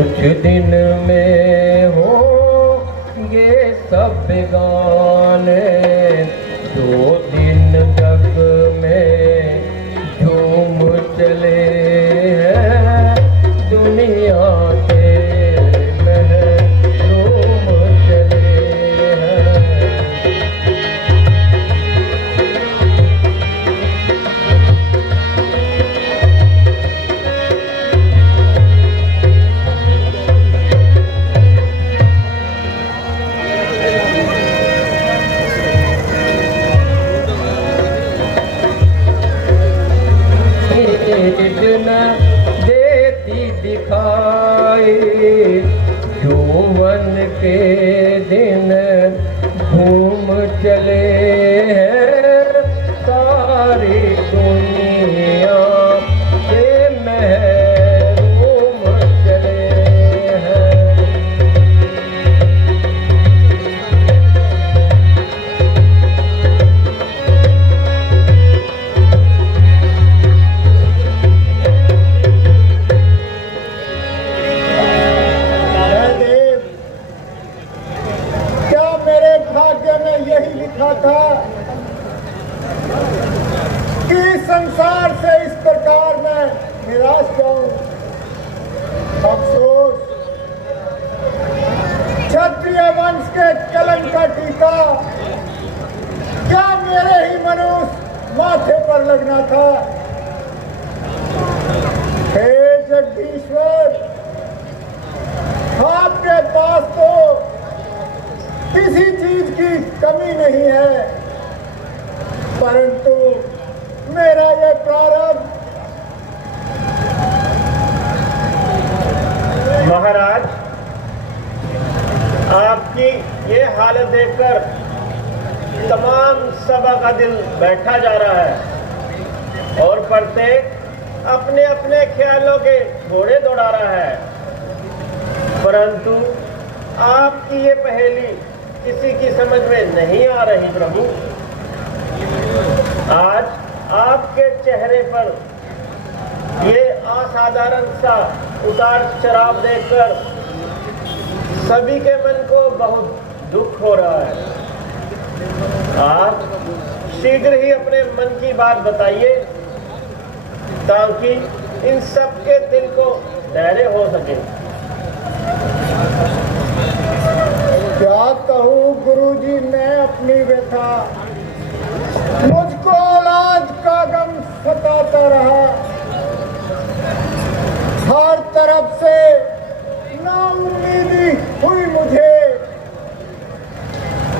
कुछ दिन में हो ये सब बेगाने, 2 दिन जग में झूम चले हैं दुनिया के महरूम चले हैं। न देती दिखाई यौवन के दिन घूम चले हैं सारी दुनिया के महरूम चले हैं। यही लिखा था कि संसार से इस प्रकार मैं निराश जाऊं। अफसोस, क्षत्रिय वंश के कलंक का टीका क्या मेरे ही मनुष्य माथे पर लगना था। हे जगदीश्वर, आपके पास तो किसी चीज की कमी नहीं है, परंतु मेरा ये प्रारब्ध। महाराज, आपकी ये हालत देखकर तमाम सभा का दिल बैठा जा रहा है और प्रत्येक अपने अपने ख्यालों के घोड़े दौड़ा रहा है, परंतु आपकी ये पहेली किसी की समझ में नहीं आ रही। प्रभु, आज आपके चेहरे पर ये असाधारण सा उतार चढ़ाव देखकर सभी के मन को बहुत दुख हो रहा है। आप शीघ्र ही अपने मन की बात बताइए ताकि इन सबके दिल को धैर्य हो सके। क्या कहूँ गुरुजी, मैं अपनी व्यथा, मुझको औलाद का गम सताता रहा। हर तरफ से नाउम्मीदी हुई मुझे।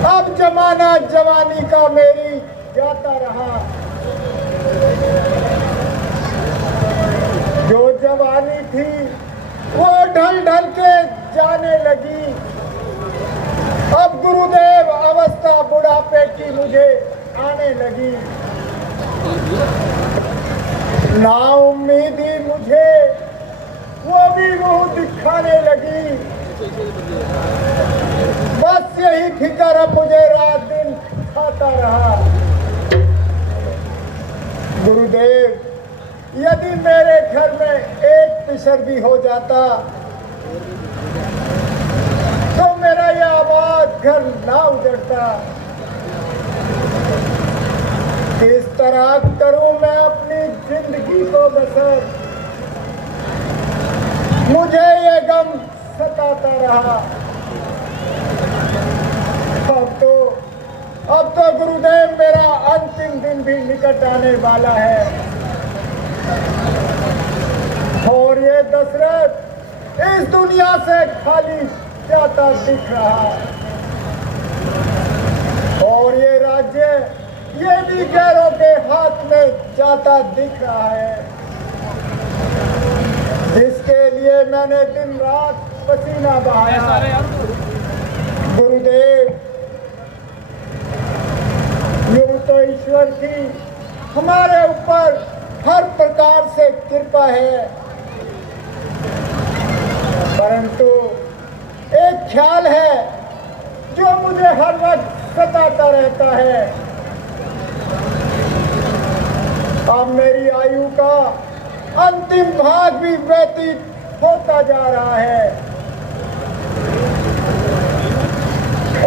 अब जमाना जवानी का मेरी जाता रहा। जो जवानी थी वो ढल ढल के जाने लगी। अब गुरुदेव, अवस्था बुढ़ापे की मुझे आने लगी। नाउम्मीदी मुझे वो भी मुंह दिखाने लगी। बस यही फिक्र अब मुझे रात दिन खाता रहा। गुरुदेव, यदि मेरे घर में एक पिसर भी हो जाता तो मेरा यह आबाद घर ना उजड़ता। किस तरह करूं मैं अपनी जिंदगी को बसर, मुझे ये गम सताता रहा। अब तो गुरुदेव मेरा अंतिम दिन भी निकट आने वाला है और ये दशरथ इस दुनिया से खाली जाता दिख रहा और ये राज्य ये भी गैरों के हाथ में जाता दिख रहा है, जिसके लिए मैंने दिन रात पसीना बहाया। गुरुदेव, यूं तो ईश्वर की हमारे ऊपर हर प्रकार से कृपा है, परंतु एक ख्याल है जो मुझे हर वक्त सताता रहता है। अब मेरी आयु का अंतिम भाग भी व्यतीत होता जा रहा है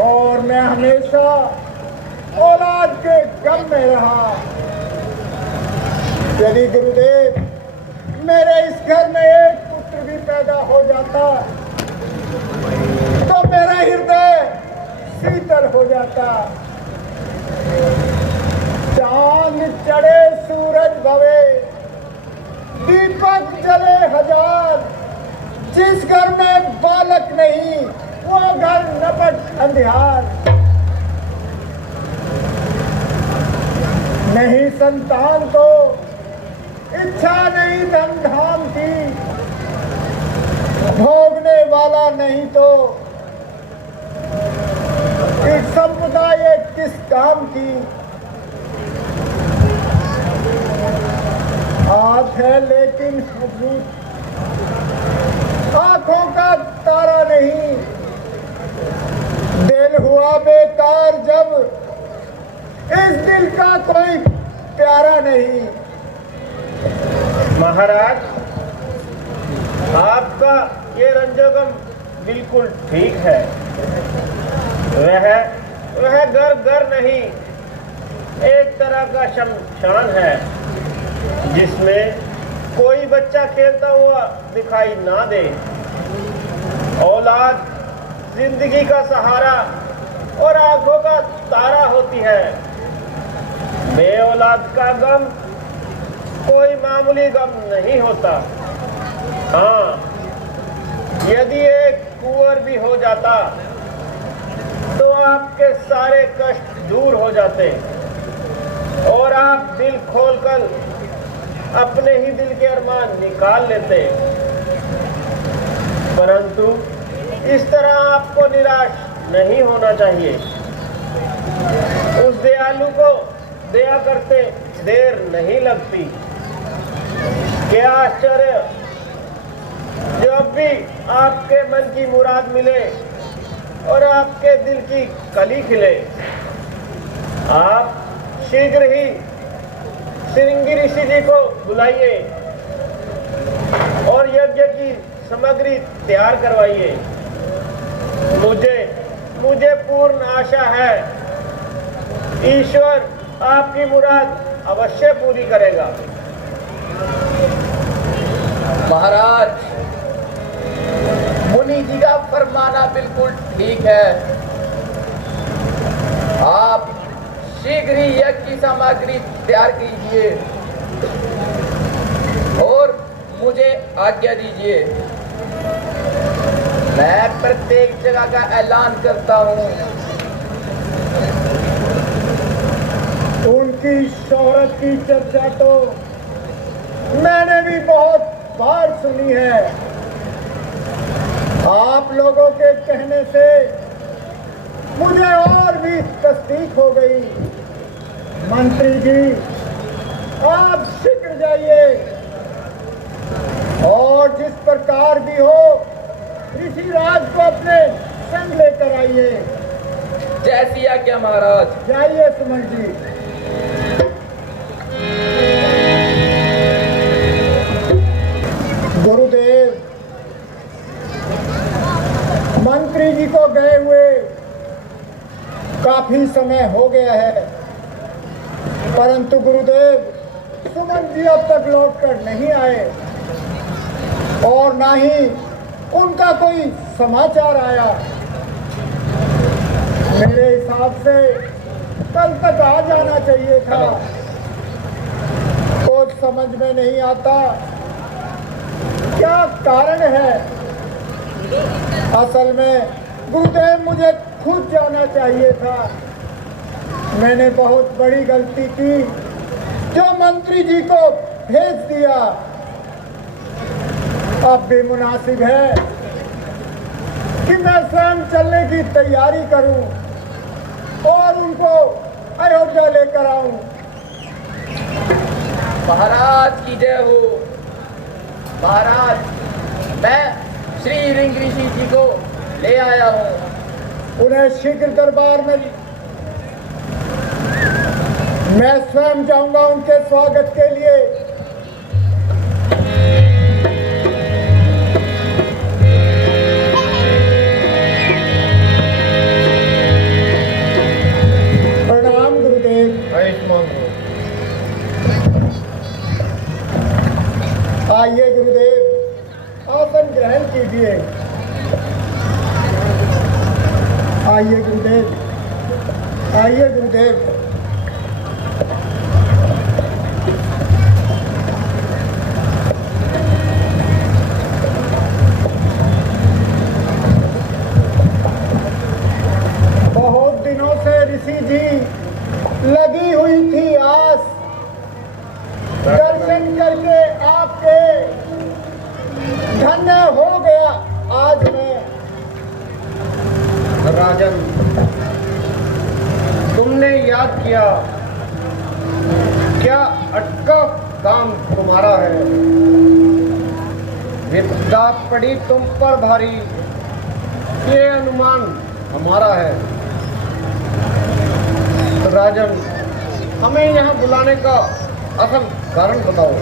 और मैं हमेशा औलाद के गम में रहा। यदि गुरुदेव मेरे इस घर में एक पुत्र भी पैदा हो जाता तो मेरा हृदय शीतल हो जाता। चांद चढ़े सूरज भवे दीपक जले हजार, जिस घर में बालक नहीं वो घर नपट अंधियार। नहीं संतान तो इच्छा नहीं धन धाम की, भोगने वाला नहीं तो एक संपदा ये किस काम की। हाथ है लेकिन मजबूत, आंखों का तारा नहीं, दिल हुआ बेकार जब इस दिल का कोई प्यारा नहीं। महाराज, आपका ये रंजोगम बिल्कुल ठीक है। वह घर नहीं, एक तरह का शमशान है जिसमें कोई बच्चा खेलता हुआ दिखाई ना दे। औलाद जिंदगी का सहारा और आंखों का तारा होती है। बे औलाद का गम कोई मामूली गम नहीं होता। हाँ, यदि एक कुंवर भी हो जाता तो आपके सारे कष्ट दूर हो जाते और आप दिल खोलकर अपने ही दिल के अरमान निकाल लेते। परंतु इस तरह आपको निराश नहीं होना चाहिए। उस दयालु को दया करते देर नहीं लगती। क्या आश्चर्य, जब भी आपके मन की मुराद मिले और आपके दिल की कली खिले, आप शीघ्र ही श्रृंगी ऋषि जी को बुलाइए और यज्ञ की सामग्री तैयार करवाइए। मुझे पूर्ण आशा है ईश्वर आपकी मुराद अवश्य पूरी करेगा। महाराज, मुनि जी का फरमाना बिल्कुल ठीक है। आप शीघ्र ही यज्ञ की सामग्री तैयार कीजिए और मुझे आज्ञा दीजिए। मैं प्रत्येक जगह का ऐलान करता हूँ। उनकी शोहरत की चर्चा तो मैंने भी बहुत बार सुनी है। आप लोगों के कहने से मुझे और भी तस्दीक हो गई। मंत्री जी, आप शीघ्र जाइए और जिस प्रकार भी हो ऋषि राज को अपने संग लेकर आइए। जैसी आज्ञा महाराज। जाइए सुमन जी। गुरुदेव, मंत्री जी को गए हुए काफी समय हो गया है, परंतु गुरुदेव सुमन जी अब तक लौट कर नहीं आए और ना ही उनका कोई समाचार आया। मेरे हिसाब से कल तक आ जाना चाहिए था। कुछ समझ में नहीं आता क्या कारण है। असल में गुरुदेव मुझे खुद जाना चाहिए था। मैंने बहुत बड़ी गलती की जो मंत्री जी को भेज दिया। अब भी मुनासिब है कि मैं स्वयं चलने की तैयारी करूं और उनको अयोध्या लेकर आऊं। महाराज की जय हो। महाराज, मैं श्री ऋषि जी को ले आया हूँ। उन्हें शीघ्र दरबार में मैं स्वयं जाऊंगा उनके स्वागत के लिए। आइए गुरुदेव, आसन ग्रहण कीजिए। आइए गुरुदेव, आइए गुरुदेव। बहुत दिनों से ऋषि जी लगी हुई थी आस, दर्शन करके आपके धन्य हो गया आज मैं। राजन, तुमने याद किया, क्या अटका काम तुम्हारा है। विपदा पड़ी तुम पर भारी, ये अनुमान हमारा है। राजन, हमें यहाँ बुलाने का असल कारण बताओ।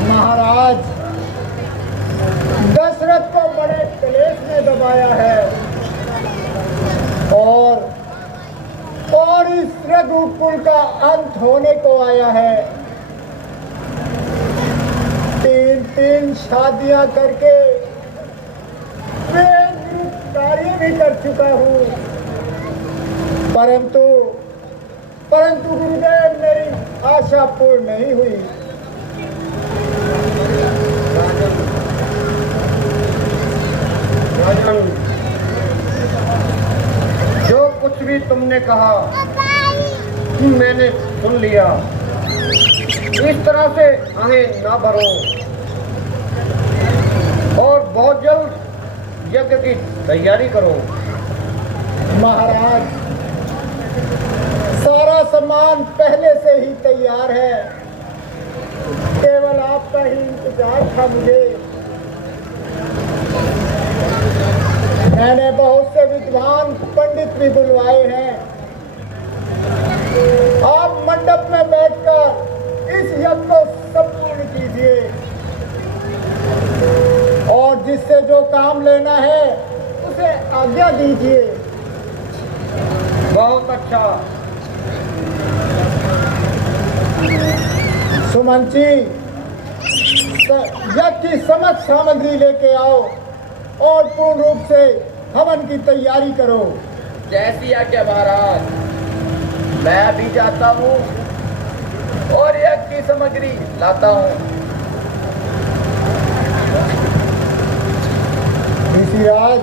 महाराज, दशरथ को बड़े क्लेश में दबाया है और इस रघुकुल का अंत होने को आया है। 3 शादियां करके मैं गिरफ्तारी भी कर चुका हूँ, परंतु गुरुदेव मेरी आशा पूर्ण नहीं हुई। राजन, जो कुछ भी तुमने कहा मैंने सुन लिया। इस तरह से आहें ना भरो और बहुत जल्द यज्ञ की तैयारी करो। महाराज, सारा सामान पहले से ही तैयार है, केवल आपका ही इंतजार था मुझे। मैंने बहुत से विद्वान पंडित भी बुलवाए हैं। आप मंडप में बैठकर इस यज्ञ को संपूर्ण कीजिए और जिससे जो काम लेना है उसे आज्ञा दीजिए। बहुत अच्छा। सुमन जी, यज्ञ की समस्त सामग्री लेके आओ और पूर्ण रूप से हवन की तैयारी करो। जैसी आज्ञा महाराज। मैं अभी जाता हूँ और यज्ञ की सामग्री लाता हूँ। ऋषिराज,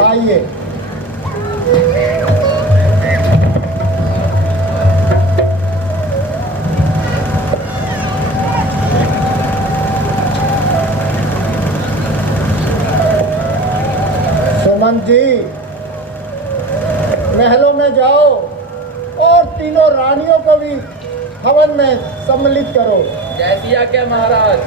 आइए। सुमन जी, महलों में जाओ और तीनों रानियों को भी हवन में सम्मिलित करो। जैसी आज्ञा महाराज।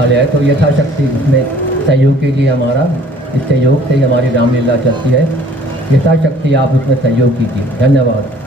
औषधालय है, तो यथाशक्ति उसमें सहयोग कीजिए हमारा। इस सहयोग से ही हमारी रामलीला चलती है। यथाशक्ति आप उसमें सहयोग कीजिए। धन्यवाद।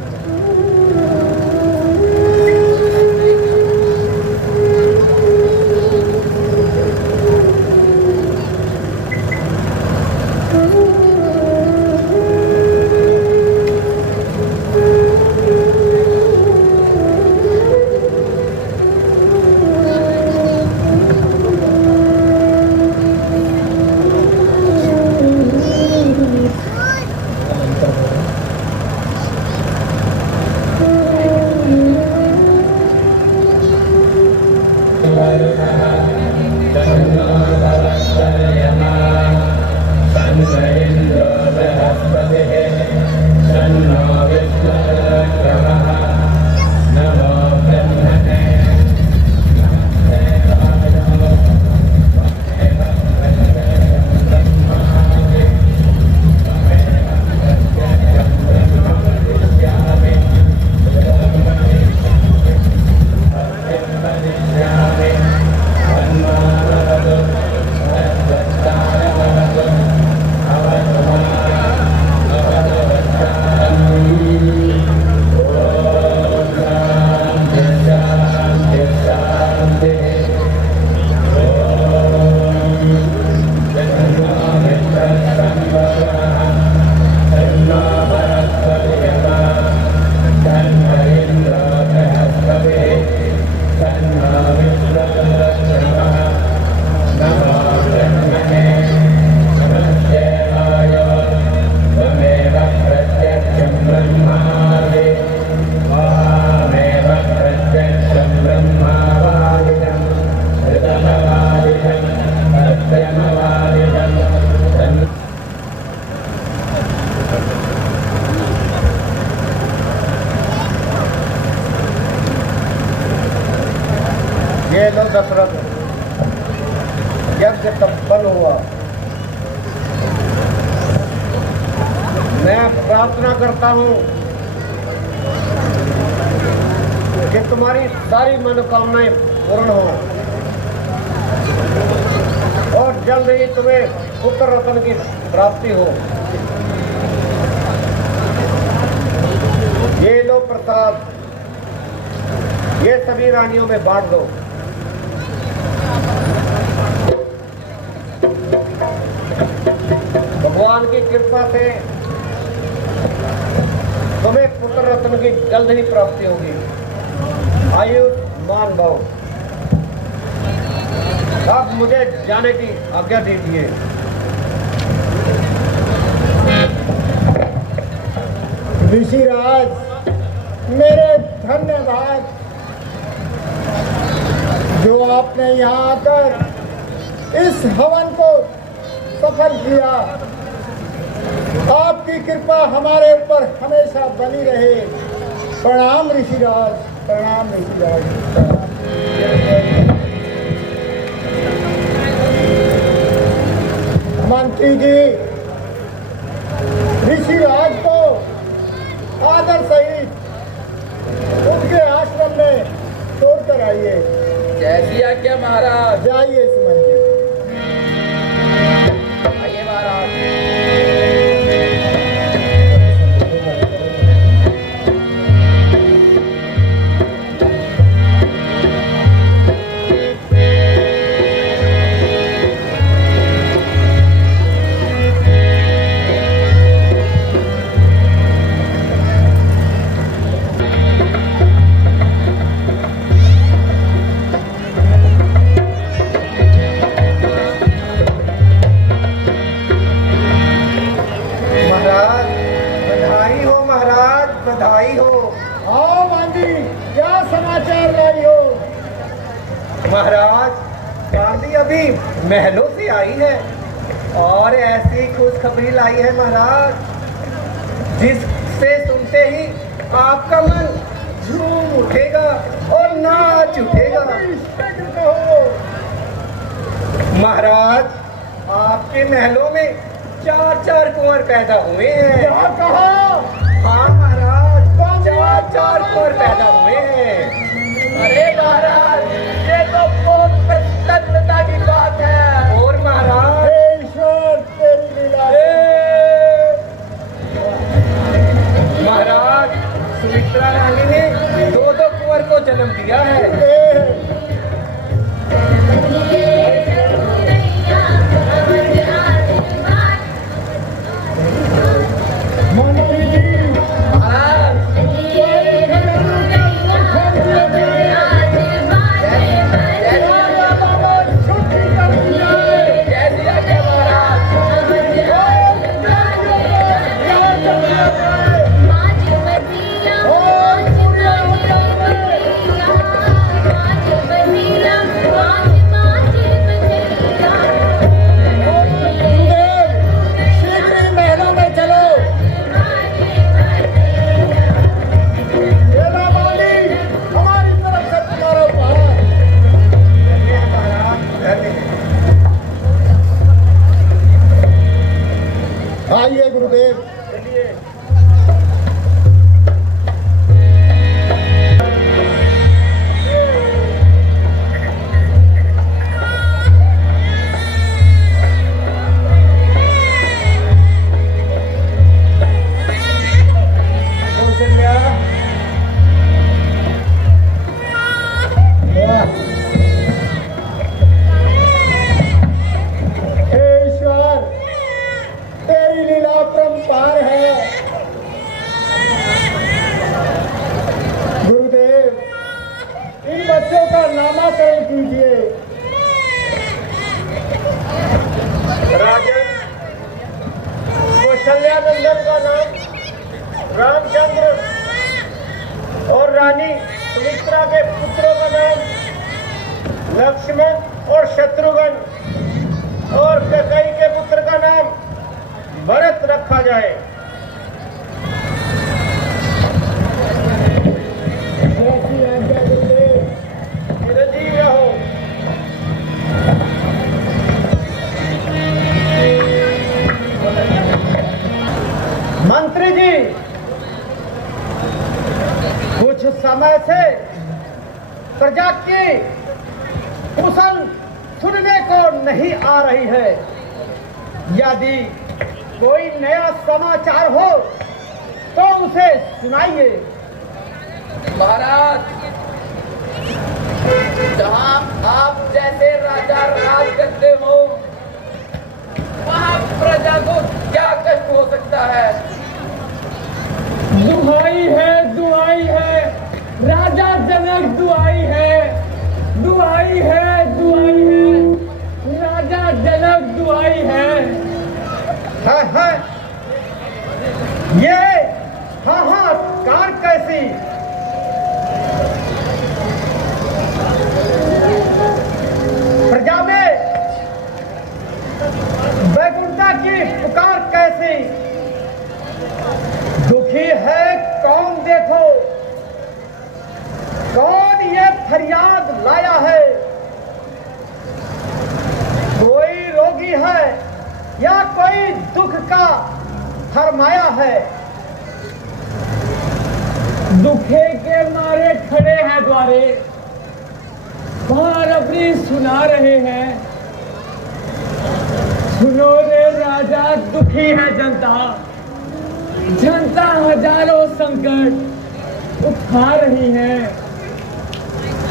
ये लो दशरथ, यज्ञ संपन्न हुआ। मैं प्रार्थना करता हूँ कि तुम्हारी सारी मनोकामनाएं पूर्ण हो और जल्द ही तुम्हें पुत्र रत्न की प्राप्ति हो। ये लो प्रसाद, ये सभी रानियों में बांट दो। भगवान की कृपा से तुम्हें पुत्र रत्न की जल्द ही प्राप्ति होगी। आयुष्मान भव। अब मुझे जाने की आज्ञा दीजिए। ऋषिराज, मेरे धन्यवाद जो आपने यहाँ आकर इस हवन को सफल किया। आपकी कृपा हमारे ऊपर हमेशा बनी रहे। प्रणाम ऋषिराज, प्रणाम ऋषिराज। मंत्री जी, ऋषिराज को आदर सहित उनके आश्रम में छोड़कर आइए। जैसी आज्ञा महाराज। जाइए सुमन जी। आइए महाराज। बधाई हो। आओ गांधी, क्या समाचार लाई हो? महाराज, गांधी अभी महलों से आई है और ऐसी खुशखबरी लाई है महाराज, जिससे सुनते ही आपका मन झूम उठेगा और नाच उठेगा। महाराज, आपके महलों में 4-4 कुंवर पैदा हुए हैं। क्या कहा? हाँ महाराज, 4-4 कुंवर पैदा हुए हैं। अरे महाराज, ये तो बहुत प्रसन्नता की बात है। और महाराज हे ईश्वर तेरी लीला महाराज सुमित्रा रानी ने दो कुंवर को जन्म दिया है। मंत्री जी महाराज छुट्टी कर दी जाए। कैसी आज्ञा महाराज। शीघ्र ही महलों में चलो। सेना वाली हमारी तरफ से तुम्हारा उपहार। आइए गुरुदेव। चलिए कौशल्या हे ईश्वर तेरी लीला अपरंपार है। गुरुदेव इन बच्चों का नामाकरण कीजिए। राजन कौशल्यानंदन का नाम रामचंद्र और रानी सुमित्रा के पुत्रों का नाम लक्ष्मण और शत्रुघ्न और कैकेयी के पुत्र का नाम भरत रखा जाए। जैसी आज्ञा गुरुदेव। चिरंजीव रहो। मंत्री जी कुछ समय से प्रजा की कुशल सुनने को नहीं आ रही है। यदि कोई नया समाचार हो तो उसे सुनाइए। महाराज जहाँ आप जैसे राजा राज करते हो वहाँ प्रजा को क्या कष्ट हो सकता है। दुहाई है राजा जनक दुहाई है राजा जनक दुहाई है। ये हाहाकार कैसी? प्रजा में वैकुंठता की पुकार कैसी? दुखी है कौन देखो, कौन ये फरियाद लाया है? कोई रोगी है या कोई दुख का फरमाया है? दुखे के मारे खड़े हैं द्वारे, बाहर अपनी सुना रहे हैं। सुनो रे राजा, दुखी है जनता, जनता हजारों संकट उठा रही है।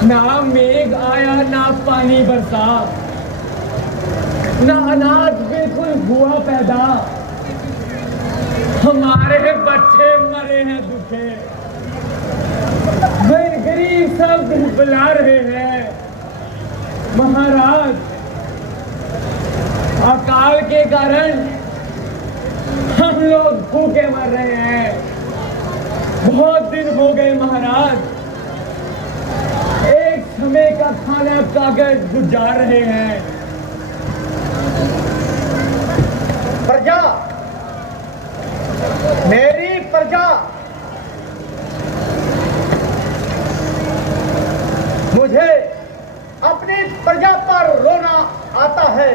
ना मेघ आया ना पानी बरसा, ना अनाज बिल्कुल हुआ पैदा। हमारे बच्चे मरे हैं दुखे, गरीब सब बुला रहे हैं। महाराज अकाल के कारण हम लोग भूखे मर रहे हैं। बहुत दिन हो गए महाराज, एक समय का खाना कागज गुजार रहे हैं। प्रजा, मेरी प्रजा मुझे अपनी प्रजा पर रोना आता है।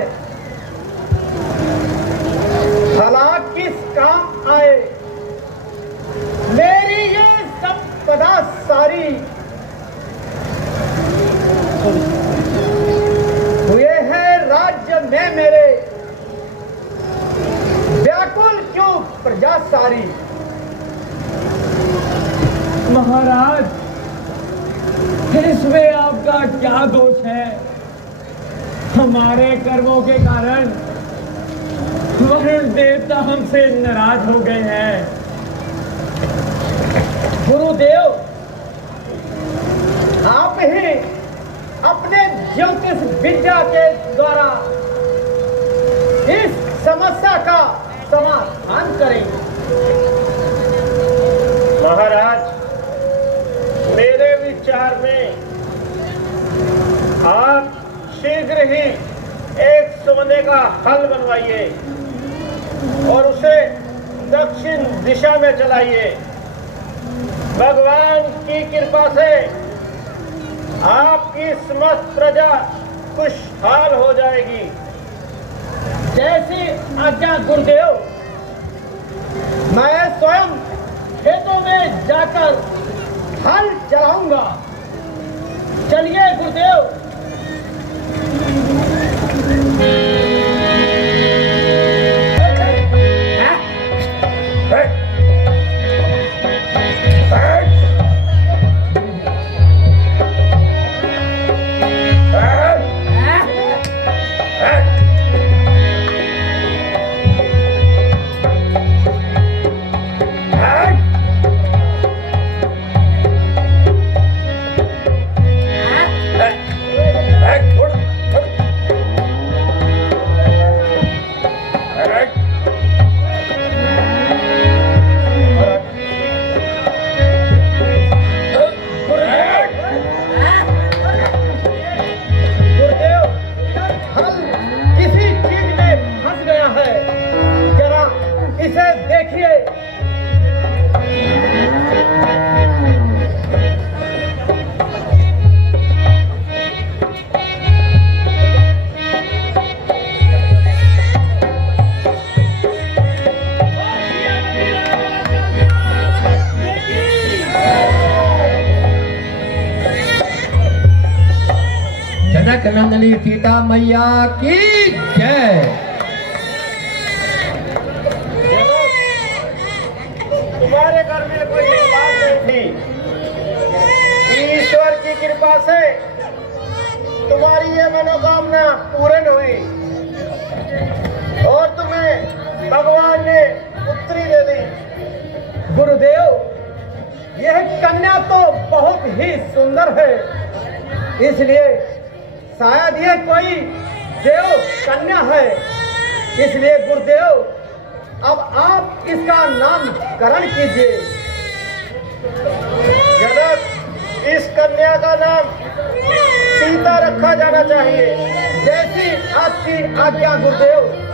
हालात किस काम आए, मेरी ये संपदा सारी हुए हैं सारी। महाराज, इसमें आपका क्या दोष है? हमारे कर्मों के कारण वरुण देवता हमसे नाराज हो गए हैं। गुरुदेव, आप ही अपने ज्योतिष विद्या के द्वारा इस समस्या का समाधान करेंगे। महाराज, मेरे विचार में आप शीघ्र ही एक सोने का हल बनवाइए और उसे दक्षिण दिशा में चलाइए। भगवान की कृपा से आपकी समस्त प्रजा खुशहाल हो जाएगी। जैसी आज्ञा गुरुदेव। मैं स्वयं खेतों में जाकर हल चलाऊंगा। चलिए गुरुदेव। जनक नंदनी सीता मैया की जय। तुम्हारे घर में कोई औलाद नहीं थी। ईश्वर की कृपा से तुम्हारी ये मनोकामना पूर्ण हुई और तुम्हें भगवान ने पुत्री दे दी। गुरुदेव, यह कन्या तो बहुत ही सुंदर है, इसलिए शायद यह कोई देव कन्या है। इसलिए गुरुदेव, अब आप इसका नामकरण कीजिए। जनक, इस कन्या का नाम सीता रखा जाना चाहिए। जैसी आपकी आज्ञा गुरुदेव।